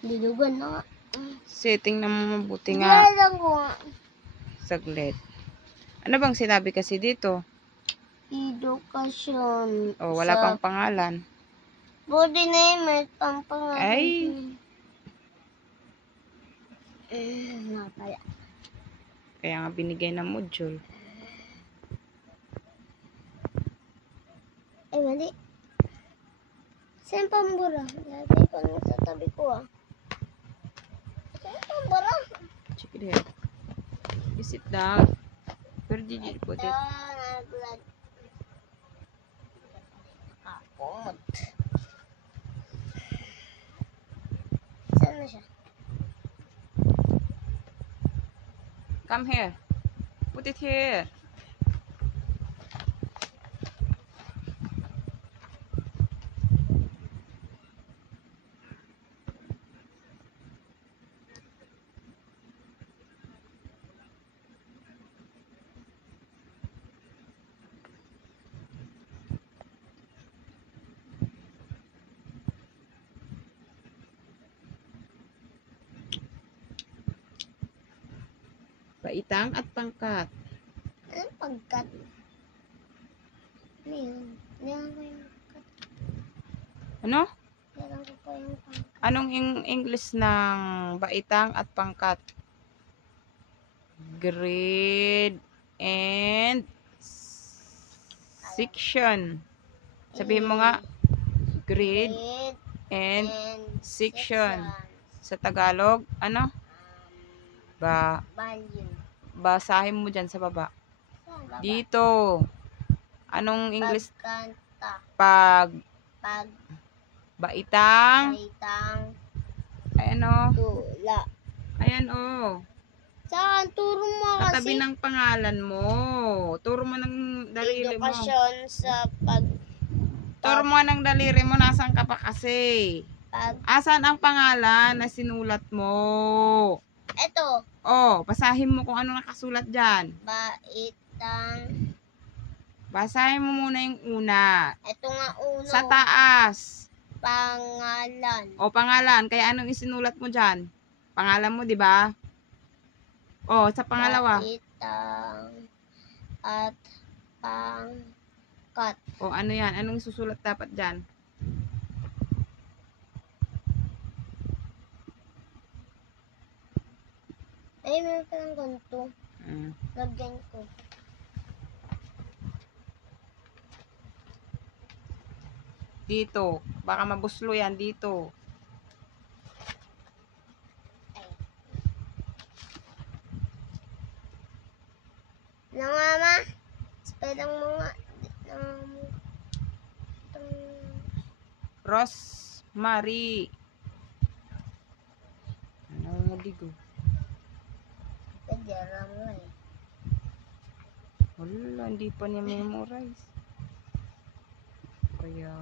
Dilugan na nga. Setting na mabuti nga. Lang ko nga. Saglit. Ano bang sinabi kasi dito? Edukasyon. Oh, wala pang pangalan. Body name at pampangalan. Ay. Nga pala. Kaya nga binigay ng module. Ay, mali. Saan pambura? Lagay ko lang sa tabi ko ah. Saan pambura? Check it out. You sit down. Where did you put it? Kapot. Saan na siya? Come here. Put it here. Baitang at pangkat. Anong pagkat? Ano yun? Nilang ko yung pagkat. Ano? Nilang ko pa yung pagkat. Anong English ng baitang at pangkat? Grade and section. Sabihin mo nga, grade and section. Sa Tagalog, ano? Value. Basahin mo dyan sa baba. Saan baba? Dito. Anong English? Pagkanta. Pag Pag. baitang. Baitang. Ayan o. Tula. Ayan o. Saan? Turo mo kasi. Katabi ng pangalan mo. Turo mo ng daliri mo. Edukasyon sa pag. Turo mo ng daliri mo. Nasaan ka pa kasi? Pag. Asan ang pangalan na sinulat mo? Eto. Oh, basahin mo kung ano nakasulat dyan. Baitang. Basahin mo muna yung una. Ito nga uno. Sa taas. Pangalan. O, pangalan. Kaya anong isinulat mo dyan? Pangalan mo, di ba? O, sa pangalawa. Baitang. At pangkat. O, ano yan? Anong isusulat dapat dyan? Ay, meron pa ng ganito. Hmm. Lagyan ko. Dito. Baka mabuslo yan dito. Lang mama. Spellang mo nga. Rosemary. Ano digo? Pwede lang mo eh. Wala, hindi pa niya memorize. Kaya